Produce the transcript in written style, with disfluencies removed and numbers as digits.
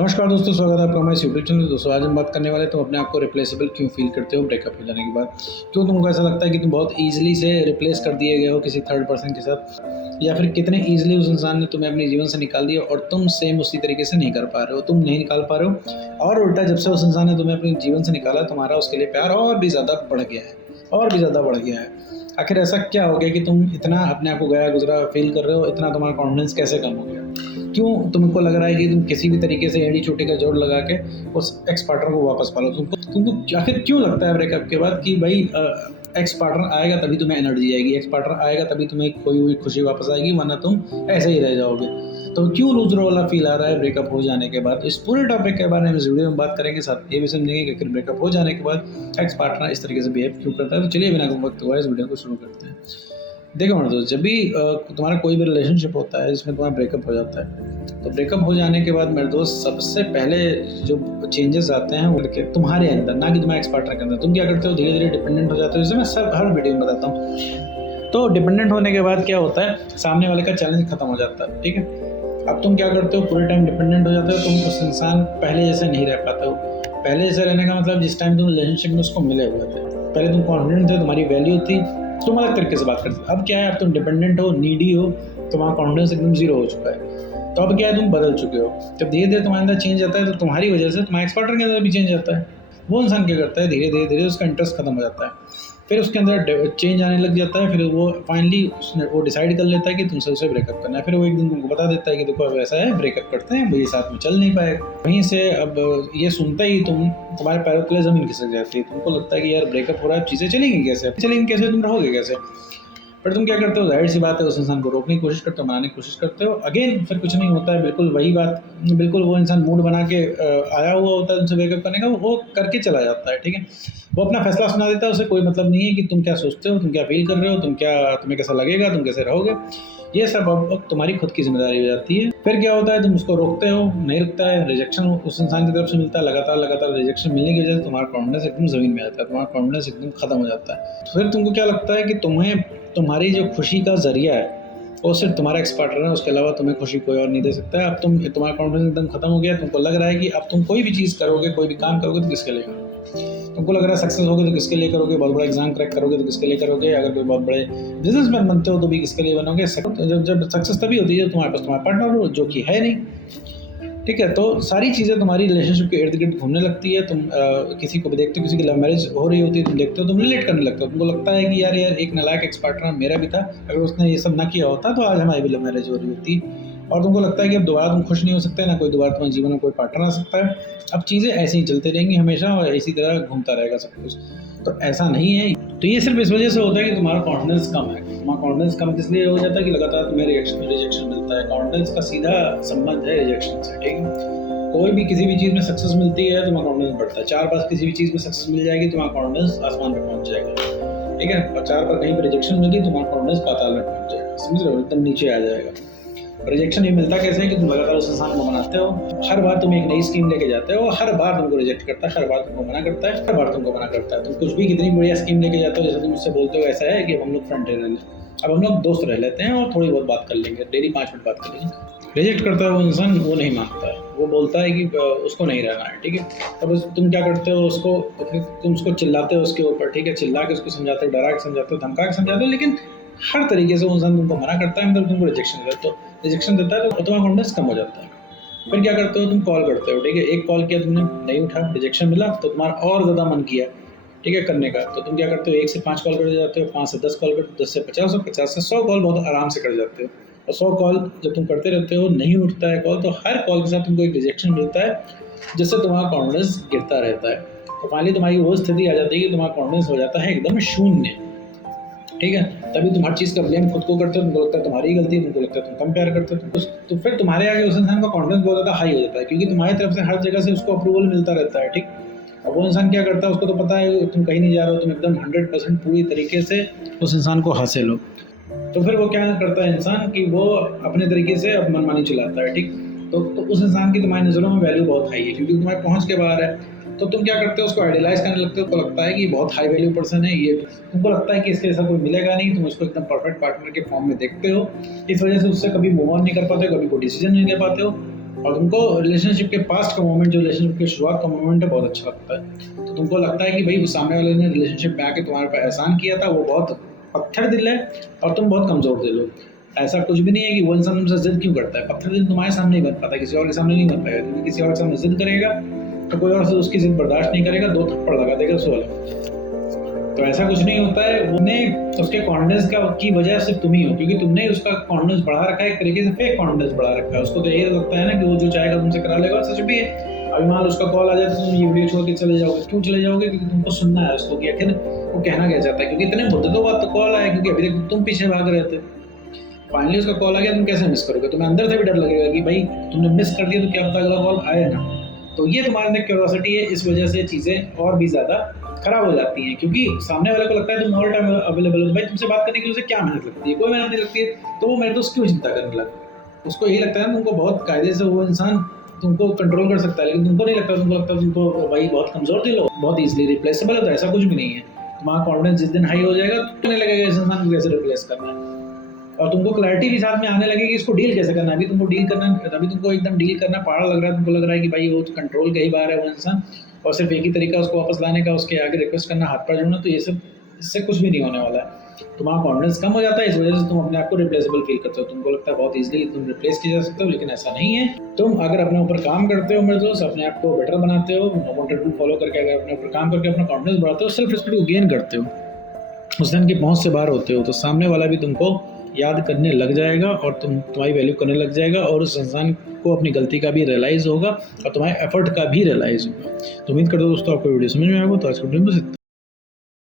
नमस्कार दोस्तों, स्वागत है आपका हमारे यूट्यूब चैनल। दोस्तों आज हम बात करने वाले तुम अपने आप को रिप्लेसेबल क्यों फील करते हो ब्रेकअप हो जाने के बाद। क्यों तुमको ऐसा लगता है कि तुम बहुत ईजिली से रिप्लेस कर दिए गए हो किसी थर्ड पर्सन के साथ, या फिर कितने ईजिली उस इंसान ने तुम्हें अपने जीवन से निकाल दिया और तुम सेम उसी तरीके से नहीं कर पा रहे हो, तुम नहीं निकाल पा रहे हो। और उल्टा जब से उस इंसान ने तुम्हें अपने जीवन से निकाला, तुम्हारा उसके लिए प्यार और भी ज़्यादा बढ़ गया है, और भी ज़्यादा बढ़ गया है। आखिर ऐसा क्या हो गया कि तुम इतना अपने आप को गया गुजरा फील कर रहे हो, इतना तुम्हारा कॉन्फिडेंस कैसे कम हो गया? क्यों तुमको लग रहा है कि तुम किसी भी तरीके से एड़ी चोटी का जोड़ लगा के उस एक्स पार्टनर को वापस पालो? तुमको आखिर क्यों लगता है ब्रेकअप के बाद कि भाई एक्स पार्टनर आएगा तभी तुम्हें एनर्जी आएगी, एक्स पार्टनर आएगा तभी तुम्हें खोई हुई खुशी वापस आएगी, वरना तुम ऐसे ही रह जाओगे? तो क्यों लूजर वाला फील आ रहा है ब्रेकअप हो जाने के बाद? इस पूरे टॉपिक के बारे में इस वीडियो में बात करेंगे, साथ ये भी समझेंगे कि आखिर ब्रेकअप हो जाने के बाद एक्स पार्टनर इस तरीके से बिहेव क्यों करता है। तो चलिए बिना वक्त हुआ इस वीडियो को शुरू करते हैं। देखो मेरे दोस्त, जब भी तुम्हारा कोई भी रिलेशनशिप होता है जिसमें तुम्हारा ब्रेकअप हो जाता है, तो ब्रेकअप हो जाने के बाद मेरे दोस्त सबसे पहले जो चेंजेस आते हैं वो तुम्हारे अंदर, ना कि तुम्हारे एक्स पार्टनर के अंदर। तुम क्या करते हो, धीरे धीरे डिपेंडेंट हो जाते हो, जैसे मैं सब हर वीडियो में बताता हूँ। तो डिपेंडेंट होने के बाद क्या होता है, सामने वाले का चैलेंज खत्म हो जाता है। ठीक है, अब तुम क्या करते हो, पूरे टाइम डिपेंडेंट हो जाते हो, तुम उस इंसान पहले जैसे नहीं रह पाते हो। पहले जैसे रहने का मतलब जिस टाइम तुम रिलेशनशिप में उसको मिले हुए थे, पहले तुम कॉन्फिडेंट थे, तुम्हारी वैल्यू थी, तुम अलग तरीके से बात करते। अब क्या है, अब तुम डिपेंडेंट हो, नीडी हो, तुम्हारा कॉन्फिडेंस एकदम जीरो हो चुका है। तो अब क्या है, तुम बदल चुके हो। जब धीरे धीरे तुम्हारे अंदर चेंज आता है, तो तुम्हारी वजह से तुम्हारे एक्स पार्टनर के अंदर भी चेंज आता है। वो इंसान क्या करता है, धीरे धीरे धीरे उसका इंटरेस्ट खत्म हो जाता है, फिर उसके अंदर चेंज आने लग जाता है। फिर वो फाइनली वो डिसाइड कर लेता है कि तुमसे उसे ब्रेकअप करना है। फिर वो एक दिन तुमको बता देता है कि देखो अब ऐसा है, ब्रेकअप करते हैं, ये साथ में चल नहीं पाएगा। वहीं से अब ये सुनते ही तुम्हारे पैरों तले जमीन खिसक जाती है। तुमको लगता है कि यार ब्रेकअप हो रहा है, चीज़ें चलेंगी कैसे, तुम रहोगे कैसे? पर तुम क्या करते हो, जाहिर सी बात है, उस इंसान को रोकने की कोशिश करते हो, मनाने की कोशिश करते हो। अगेन फिर कुछ नहीं होता है, बिल्कुल वही बात, बिल्कुल वो इंसान मूड बना के आया हुआ होता है तुमसे ब्रेकअप करने का, वो करके चला जाता है। ठीक है, वो अपना फैसला सुना देता है, उसे कोई मतलब नहीं है कि तुम क्या सोचते हो, तुम क्या फील कर रहे हो, तुम्हें कैसा लगेगा, तुम कैसे रहोगे। ये सब अब तुम्हारी खुद की जिम्मेदारी हो जाती है। फिर क्या होता है, तुम उसको रोकते हो, नहीं रुकता है, रिजेक्शन उस इंसान की तरफ से मिलता है, लगातार रिजेक्शन मिलने की वजह से तुम्हारा कॉन्फिडेंस एकदम ज़मीन में आता है, तुम्हारा कॉन्फिडेंस एकदम खत्म हो जाता है। तो फिर तुमको क्या लगता है कि तुम्हारी जो खुशी का जरिया है वो सिर्फ तुम्हारा एक्स पार्टनर है, उसके अलावा तुम्हें खुशी कोई और नहीं दे सकता है। अब तुम्हारा कॉन्फिडेंस एकदम खत्म हो गया। तुमको लग रहा है कि अब तुम कोई भी चीज़ करोगे, कोई भी काम करोगे तो किसके लिए करोगे? तुमको लग रहा है सक्सेस होगे तो किसके लिए करोगे, बहुत बड़ा एग्जाम क्रैक करोगे तो किसके लिए करोगे, अगर कोई बहुत बड़े बिजनेसमैन बनते हो तो भी किसके लिए बनोगे? जब सक्सेस तभी होती है जब तुम्हारे पास तुम्हारा पार्टनर हो, जो कि है नहीं। ठीक है, तो सारी चीज़ें तुम्हारी रिलेशनशिप के इर्द गिर्द घूमने लगती है। तुम किसी को भी देखते हो, किसी की लव मैरिज हो रही होती है, तुम देखते हो, तुम रिलेट करने लगते हो। तुमको लगता है कि यार एक नालायक एक्स पार्टनर मेरा भी था, अगर उसने ये सब ना किया होता तो आज हमारी भी लव मैरिज हो रही होती। और तुमको लगता है कि अब दोबारा तुम खुश नहीं हो सकते, ना कोई दोबारा तुम्हारे जीवन में कोई पार्टनर आ सकता है। अब चीज़ें ऐसे ही चलती रहेंगी हमेशा, और इसी तरह घूमता रहेगा सब कुछ। तो ऐसा नहीं है। तो ये सिर्फ इस वजह से होता है कि तुम्हारा कॉन्फिडेंस कम है। तुम्हारा कॉन्फिडेंस कम इसलिए हो जाता है कि लगातार तुम्हें रिजेक्शन मिलता है। कॉन्फिडेंस का सीधा संबंध है रिजेक्शन से। ठीक है, कोई भी किसी भी चीज़ में सक्सेस मिलती है, तुम्हारा कॉन्फिडेंस बढ़ता है। 4 बार किसी भी चीज़ में सक्सेस मिल जाएगी, तुम्हारा कॉन्फिडेंस आसमान पे पहुंच जाएगा। ठीक है, और 4 बार कहीं पर रिजेक्शन मिलेगी, तुम्हारा कॉन्फिडेंस पाताल में पहुंच जाएगा। समझ रहे हो, एकदम नीचे आ जाएगा। रिजेक्शन ये मिलता कैसे है कि तुम लगातार उस इंसान को मनाते हो, हर बार तुम एक नई स्कीम लेके जाते हो, हर बार तुमको रिजेक्ट करता है, हर बार तुमको मना करता है, हर बार तुमको मना करता है। तुम कुछ भी कितनी बढ़िया स्कीम लेके जाते हो, जैसे तुम उससे बोलते हो ऐसा है कि हम लोग फ्रेंड रह लें, अब हम लोग दोस्त रह लेते हैं और थोड़ी बहुत बात कर लेंगे, डेली 5 मिनट बात कर लेंगे। रिजेक्ट करता है वो इंसान, वो नहीं मानता है, वो बोलता है कि उसको नहीं रहना है। ठीक है, तब तुम क्या करते हो, तुम उसको चिल्लाते हो उसके ऊपर। ठीक है, चिल्ला के उसको समझाते हो, डरा के समझाते हो, धमका के समझाते हो, लेकिन हर तरीके से वो इंसान तुमको मना करता है, मतलब तुमको रिजेक्शन देता है, तो तुम्हारा कॉन्फिडेंस कम हो जाता है। फिर क्या करते हो, तुम कॉल करते हो। ठीक है, एक कॉल किया तुमने, नहीं उठा, रिजेक्शन मिला, तो तुम्हारा और ज़्यादा मन किया, ठीक है, करने का। तो तुम क्या करते हो, 1 से 5 कॉल कर जाते हो, 5 से 10 कॉल करते हो, 10 से 50 और 50 से 100 कॉल बहुत आराम से कर जाते हो। और 100 कॉल जब तुम करते रहते हो, नहीं उठता है कॉल, तो हर कॉल के साथ तुमको एक रिजेक्शन मिलता है, जिससे तुम्हारा कॉन्फिडेंस गिरता रहता है। तो फाइनली तुम्हारी वो स्थिति आ जाती है कि तुम्हारा कॉन्फिडेंस हो जाता है एकदम शून्य। ठीक है, तभी तुम हर चीज़ का ब्लेम खुद को करते हो, तुमको लगता है तुम्हारी गलती है, तुमको लगता है तुम कम प्यार करते हो। तो फिर तुम्हारे आगे उस इंसान का कॉन्फिडेंस बहुत ज़्यादा हाई हो जाता है, क्योंकि तुम्हारी तरफ से हर जगह से उसको अप्रूवल मिलता रहता है। ठीक, अब वो इंसान क्या करता है, उसको तो पता है तुम कहीं नहीं जा रहे हो, तुम एकदम 100% पूरी तरीके से उस इंसान को हासिल हो। तो फिर वो क्या करता है इंसान कि वो अपने तरीके से अब मनमानी चलाता है। ठीक, तो उस इंसान की तुम्हारी नज़रों में वैल्यू बहुत हाई है, क्योंकि तुम्हारे पहुँच के बाहर है। तो तुम क्या करते हो, उसको आइडियलाइज करने लगते हो। तो लगता है कि बहुत हाई वैल्यू पर्सन है ये, तुमको लगता है कि इसके जैसा कोई मिलेगा नहीं, तुम उसको एकदम परफेक्ट पार्टनर के फॉर्म में देखते हो। इस वजह से उससे कभी मूव ऑन नहीं कर पाते हो, कभी कोई डिसीजन नहीं ले पाते हो। और तुमको रिलेशनशिप के पास्ट का मोमेंट, जो रिलेशनशिप की शुरुआत का मोमेंट है, बहुत अच्छा लगता है। तो तुमको लगता है कि भाई उस सामने वाले ने रिलेशनशिप में आके तुम्हारे पर एहसान किया था, वो बहुत पत्थर दिल है और तुम बहुत कमज़ोर दिल हो। ऐसा कुछ भी नहीं है कि वो इंसान तुमसे जिद क्यों करता है। पत्थर दिल तुम्हारे सामने ही बन पाता, किसी और के सामने नहीं बन पाएगा, क्योंकि किसी और के सामने जिद करेगा तो कोई और से उसकी जिद बर्दाश्त नहीं करेगा, 2 थप्पड़ लगा देगा उस वाले। तो ऐसा कुछ नहीं होता है। उन्हें उसके कॉन्फिडेंस की वजह सिर्फ तुम ही हो, क्योंकि तुमने उसका कॉन्फिडेंस बढ़ा रखा है, एक तरीके से फेक कॉन्फिडेंस बढ़ा रखा है। उसको तो यही लगता है ना कि वो जो चाहेगा तुमसे करा लेगा, सच भी है। अभी मान लो उसका कॉल आ जाए तो तुम ये वीडियो छोड़ के चले जाओगे। क्यों चले जाओगे? क्योंकि तुमको सुनना है उसको कि आखिर वो कहना क्या चाहता है, क्योंकि इतने मुद्दतों बाद तो कॉल आया, क्योंकि अभी तक तुम पीछे भाग रहे थे। फाइनली उसका कॉल आ गया, तुम कैसे मिस करोगे? तुम्हें अंदर से भी डर लगेगा कि भाई तुमने मिस कर दिया तो क्या पता अगला कॉल आए ना। तो ये तुम्हारे अंदर क्यूरियोसिटी है, इस वजह से चीज़ें और भी ज़्यादा खराब हो जाती हैं, क्योंकि सामने वाले को लगता है तुम ऑल टाइम अवेलेबल हो। भाई तुमसे बात करने के लिए उसे क्या मेहनत लगती है? कोई मेहनत नहीं लगती है, तो वो मेरे दोस्त क्यों चिंता करने लगा? उसको यही लगता है ना तुमको बहुत कायदे से वो इंसान तुमको कंट्रोल कर सकता है, लेकिन तुमको नहीं लगता। तुमको लगता है तुमको भाई बहुत कमज़ोर दिल हो, बहुत ईजिली रिप्लेसेबल है। तो ऐसा कुछ भी नहीं है। तुम्हारा कॉन्फिडेंस जिस दिन हाई हो जाएगा तो तुम्हें लगेगा इस इंसान को कैसे रिप्लेस करना है, और तुमको क्लैरिटी भी साथ में आने लगेगी कि इसको डील कैसे करना है। अभी तुमको डील करना, अभी तुमको एकदम डील करना पहाड़ लग रहा है। तुमको लग रहा है कि भाई वो तो कंट्रोल का ही बाहर है वो इंसान, और सिर्फ एक ही तरीका उसको वापस लाने का, उसके आगे रिक्वेस्ट करना, हाथ पैर जोड़ना। तो ये सब, इससे कुछ भी नहीं होने वाला है। तुम्हारा कॉन्फिडेंस कम हो जाता है, इस वजह से तुम अपने आप को रिप्लेसेबल फील करते हो। तुमको लगता है बहुत ईजिली तुम रिप्लेस किए जा सकते हो, लेकिन ऐसा नहीं है। तुम अगर अपने ऊपर काम करते हो मेरे दोस्त, अपने आप को बेटर बनाते हो, नॉर्मल रूल फॉलो करके अगर अपने ऊपर काम करके अपना कॉन्फिडेंस बढ़ाते हो, सेल्फ रिस्पेक्ट को गेन करते हो, उस दिन की पहुंच से बाहर होते हो, तो सामने वाला भी तुमको याद करने लग जाएगा और तुम्हारी वैल्यू करने लग जाएगा, और उस इंसान को अपनी गलती का भी रियलाइज़ होगा और तुम्हारे एफर्ट का भी रियलाइज़ होगा। तो उम्मीद करता हूँ दोस्तों आपको वीडियो समझ में आएगा। तो आज के वीडियो में बस इतना।